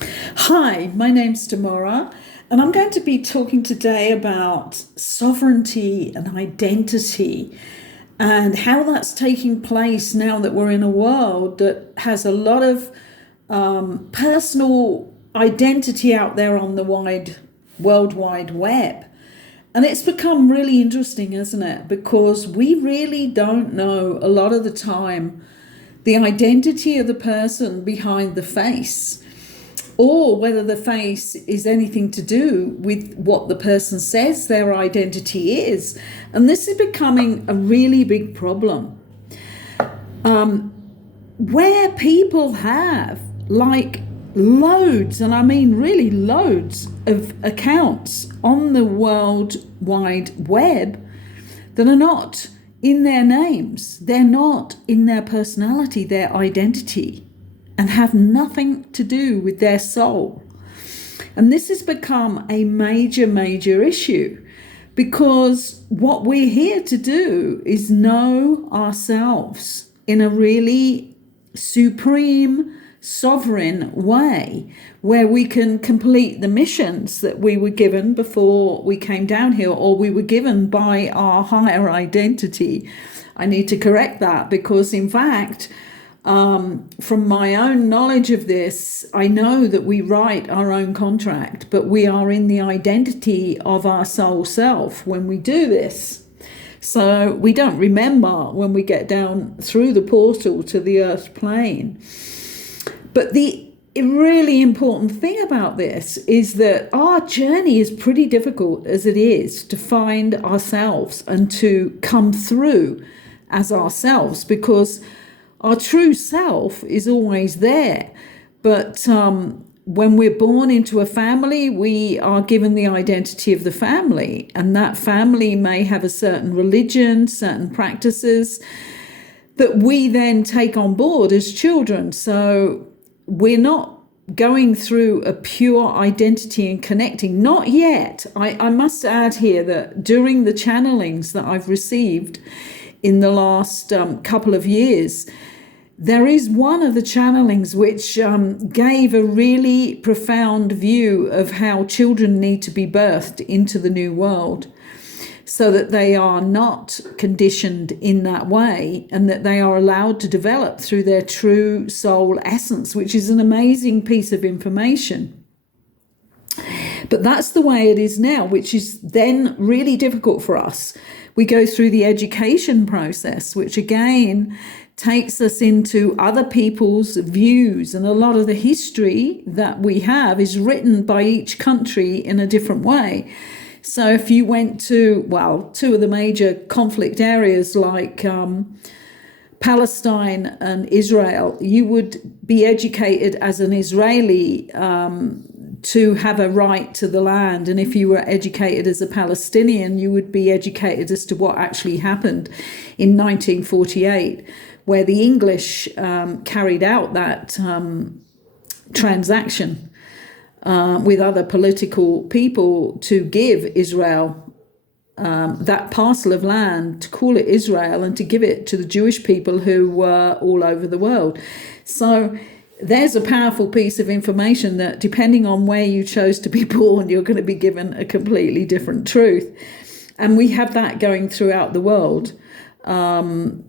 Hi, my name's Demora, and I'm going to be talking today about sovereignty and identity and how that's taking place now that we're in a world that has a lot of personal identity out there on the World Wide Web. And it's become really interesting, isn't it? Because we really don't know a lot of the time the identity of the person behind the face, or whether the face is anything to do with what the person says their identity is. And this is becoming a really big problem, where people have like loads, and I mean really loads, of accounts on the World Wide Web that are not in their names, they're not in their personality, their identity, and have nothing to do with their soul. And this has become a major issue, because what we're here to do is know ourselves in a really supreme, sovereign way, where we can complete the missions that we were given before we came down here, or we were given by our higher identity. I need to correct that, because in fact, from my own knowledge of this, I know that we write our own contract, but we are in the identity of our soul self when we do this. So we don't remember when we get down through the portal to the earth plane. But the really important thing about this is that our journey is pretty difficult as it is to find ourselves and to come through as ourselves, because our true self is always there. But when we're born into a family, we are given the identity of the family, and that family may have a certain religion, certain practices that we then take on board as children. So we're not going through a pure identity and connecting, not yet. I must add here that during the channelings that I've received in the last couple of years, there is one of the channelings which gave a really profound view of how children need to be birthed into the new world, so that they are not conditioned in that way, and that they are allowed to develop through their true soul essence, which is an amazing piece of information. But that's the way it is now, which is then really difficult for us. We go through the education process, which again takes us into other people's views. And a lot of the history that we have is written by each country in a different way. So if you went to, well, two of the major conflict areas like Palestine and Israel, you would be educated as an Israeli to have a right to the land. And if you were educated as a Palestinian, you would be educated as to what actually happened in 1948, where the English carried out that transaction with other political people to give Israel that parcel of land, to call it Israel, and to give it to the Jewish people who were all over the world. So there's a powerful piece of information that, depending on where you chose to be born, you're going to be given a completely different truth. And we have that going throughout the world. And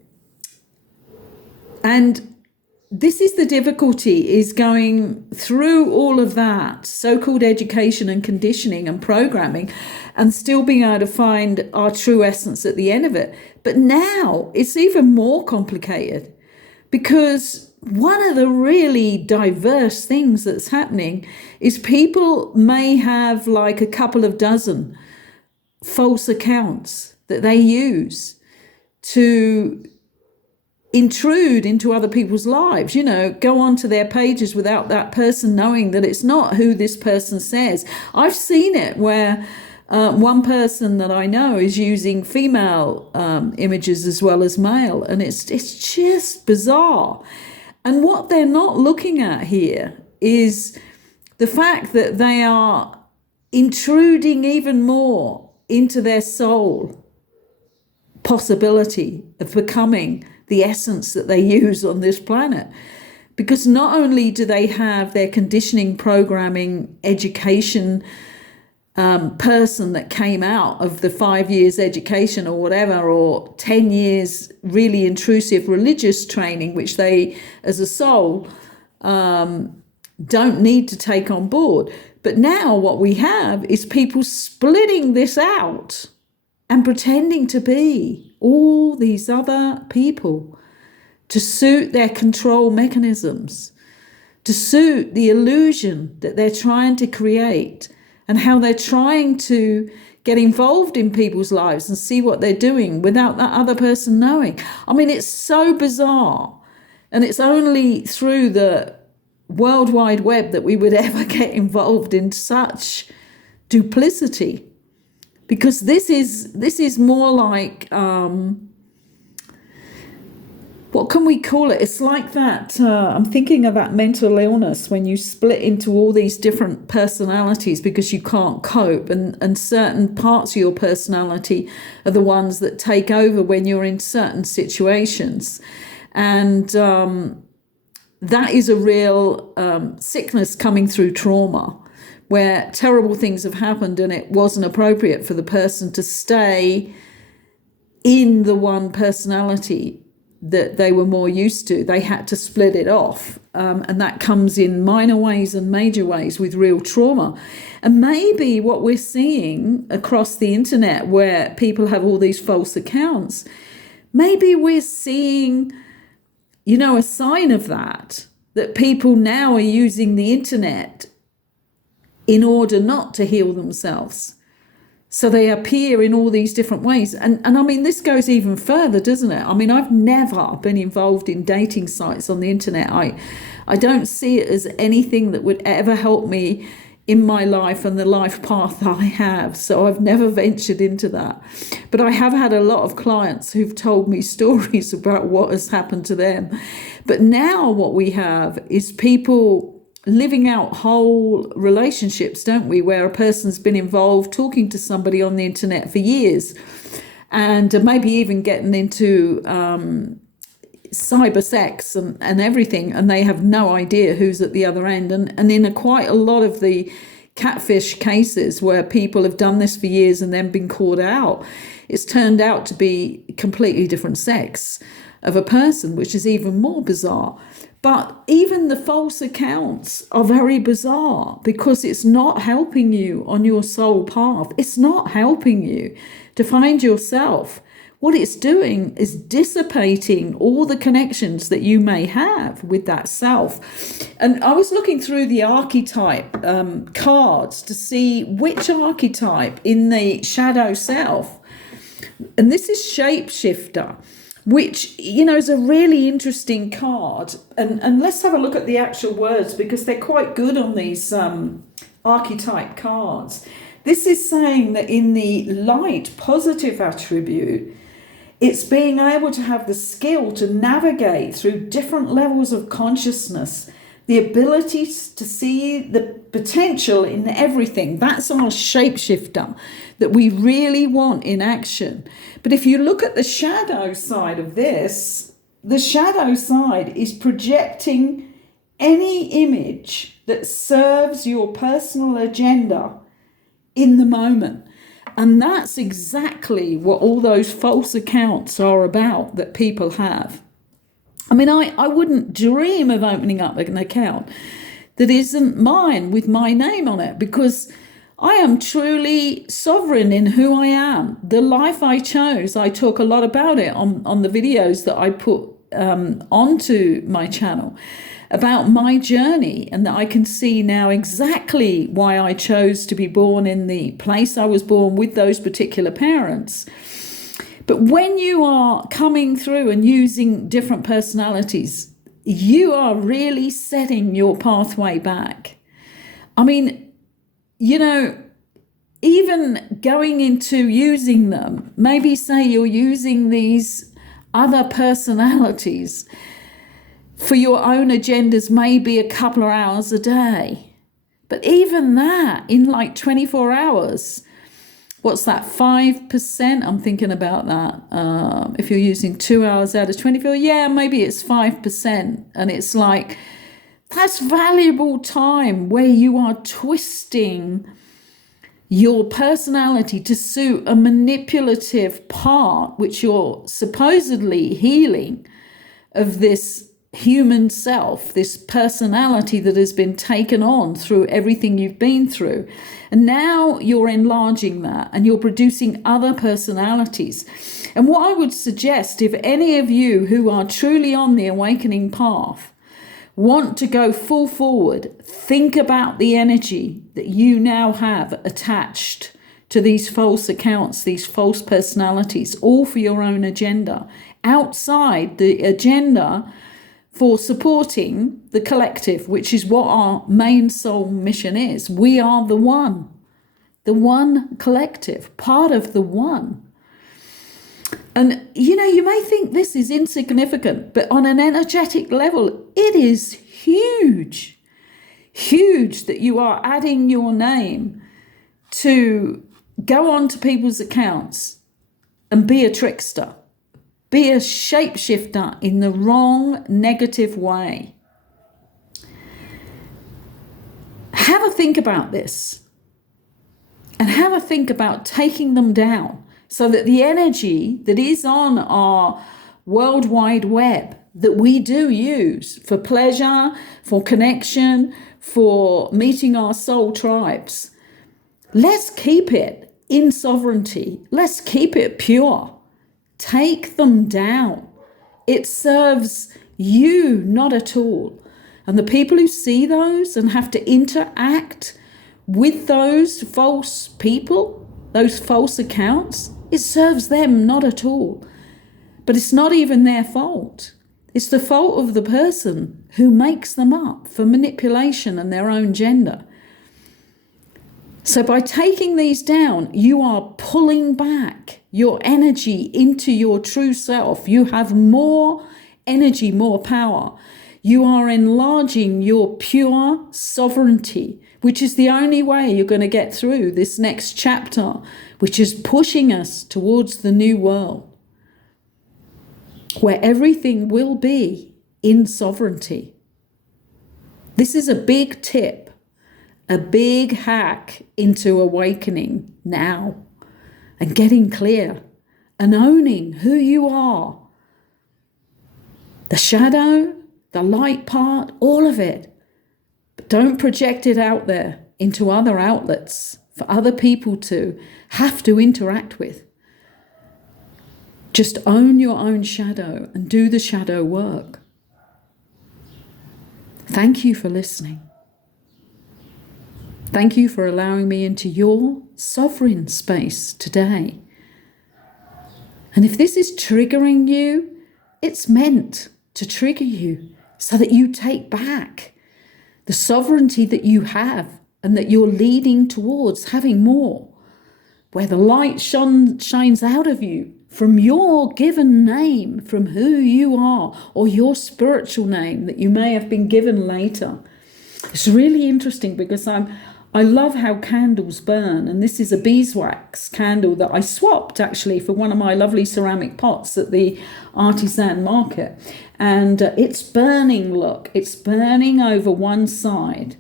this is the difficulty, is going through all of that so-called education and conditioning and programming, and still being able to find our true essence at the end of it. But now it's even more complicated, because one of the really diverse things that's happening is people may have like a couple of dozen false accounts that they use to intrude into other people's lives, go onto their pages without that person knowing that it's not who this person says. I've seen it where one person that I know is using female images as well as male, and it's just bizarre. And what they're not looking at here is the fact that they are intruding even more into their soul possibility of becoming the essence that they use on this planet. Because not only do they have their conditioning, programming, education person that came out of the 5 years education or whatever, or 10 years really intrusive religious training, which they as a soul don't need to take on board. But now what we have is people splitting this out and pretending to be all these other people to suit their control mechanisms, to suit the illusion that they're trying to create, and how they're trying to get involved in people's lives and see what they're doing without that other person knowing. I mean, it's so bizarre. And it's only through the World Wide Web that we would ever get involved in such duplicity. Because this is more like, what can we call it? It's like that, I'm thinking of that mental illness when you split into all these different personalities because you can't cope, and certain parts of your personality are the ones that take over when you're in certain situations. And that is a real sickness coming through trauma, where terrible things have happened and it wasn't appropriate for the person to stay in the one personality that they were more used to. They had to split it off. And that comes in minor ways and major ways with real trauma. And maybe what we're seeing across the internet, where people have all these false accounts, maybe we're seeing, a sign of that people now are using the internet in order not to heal themselves. So they appear in all these different ways. And I mean, this goes even further, doesn't it? I mean, I've never been involved in dating sites on the internet. I don't see it as anything that would ever help me in my life and the life path I have. So I've never ventured into that. But I have had a lot of clients who've told me stories about what has happened to them. But now what we have is people living out whole relationships, don't we, where a person's been involved talking to somebody on the internet for years, and maybe even getting into cyber sex and everything, and they have no idea who's at the other end. And in quite a lot of the catfish cases where people have done this for years and then been caught out, it's turned out to be completely different sex of a person, which is even more bizarre. But even the false accounts are very bizarre because it's not helping you on your soul path. It's not helping you to find yourself. What it's doing is dissipating all the connections that you may have with that self. And I was looking through the archetype cards to see which archetype in the shadow self. And this is Shapeshifter, which, is a really interesting card. And let's have a look at the actual words, because they're quite good on these archetype cards. This is saying that in the light positive attribute, it's being able to have the skill to navigate through different levels of consciousness, the ability to see the potential in everything. That's our shapeshifter that we really want in action. But if you look at the shadow side of this, the shadow side is projecting any image that serves your personal agenda in the moment. And that's exactly what all those false accounts are about that people have. I mean, I wouldn't dream of opening up an account that isn't mine with my name on it, because I am truly sovereign in who I am. The life I chose, I talk a lot about it on the videos that I put onto my channel about my journey, and that I can see now exactly why I chose to be born in the place I was born with those particular parents. But when you are coming through and using different personalities, you are really setting your pathway back. I mean, even going into using them, maybe say you're using these other personalities for your own agendas, maybe a couple of hours a day. But even that, in like 24 hours, what's that, 5%? I'm thinking about that. If you're using 2 hours out of 24, yeah, maybe it's 5%. And it's like, that's valuable time where you are twisting your personality to suit a manipulative part, which you're supposedly healing, of this human self, this personality that has been taken on through everything you've been through. And now you're enlarging that and you're producing other personalities. And what I would suggest, if any of you who are truly on the awakening path want to go full forward, think about the energy that you now have attached to these false accounts, these false personalities, all for your own agenda, outside the agenda for supporting the collective, which is what our main soul mission is. We are the one collective, part of the one. And, you may think this is insignificant, but on an energetic level, it is huge, huge that you are adding your name to go on to people's accounts and be a trickster, be a shapeshifter in the wrong, negative way. Have a think about this and have a think about taking them down, so that the energy that is on our World Wide Web that we do use for pleasure, for connection, for meeting our soul tribes, let's keep it in sovereignty. Let's keep it pure. Take them down. It serves you not at all. And the people who see those and have to interact with those false people, those false accounts, it serves them not at all. But it's not even their fault. It's the fault of the person who makes them up for manipulation and their own agenda. So by taking these down, you are pulling back your energy into your true self. You have more energy, more power. You are enlarging your pure sovereignty, which is the only way you're going to get through this next chapter, which is pushing us towards the new world, where everything will be in sovereignty. This is a big tip, a big hack into awakening now and getting clear and owning who you are. The shadow, the light part, all of it. But don't project it out there into other outlets for other people to have to interact with. Just own your own shadow and do the shadow work. Thank you for listening. Thank you for allowing me into your sovereign space today. And if this is triggering you, it's meant to trigger you so that you take back the sovereignty that you have and that you're leading towards having more, where the light shines out of you from your given name, from who you are, or your spiritual name that you may have been given later. It's really interesting because I love how candles burn, and this is a beeswax candle that I swapped actually for one of my lovely ceramic pots at the artisan market, and it's burning, look, it's burning over one side,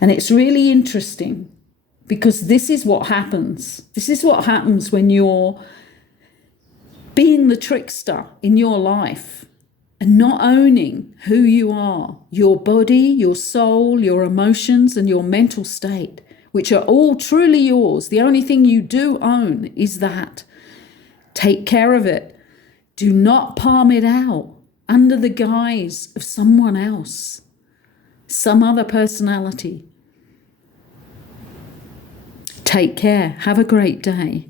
and it's really interesting because this is what happens. This is what happens when you're being the trickster in your life and not owning who you are, your body, your soul, your emotions, and your mental state, which are all truly yours. The only thing you do own is that. Take care of it. Do not palm it out under the guise of someone else, some other personality. Take care. Have a great day.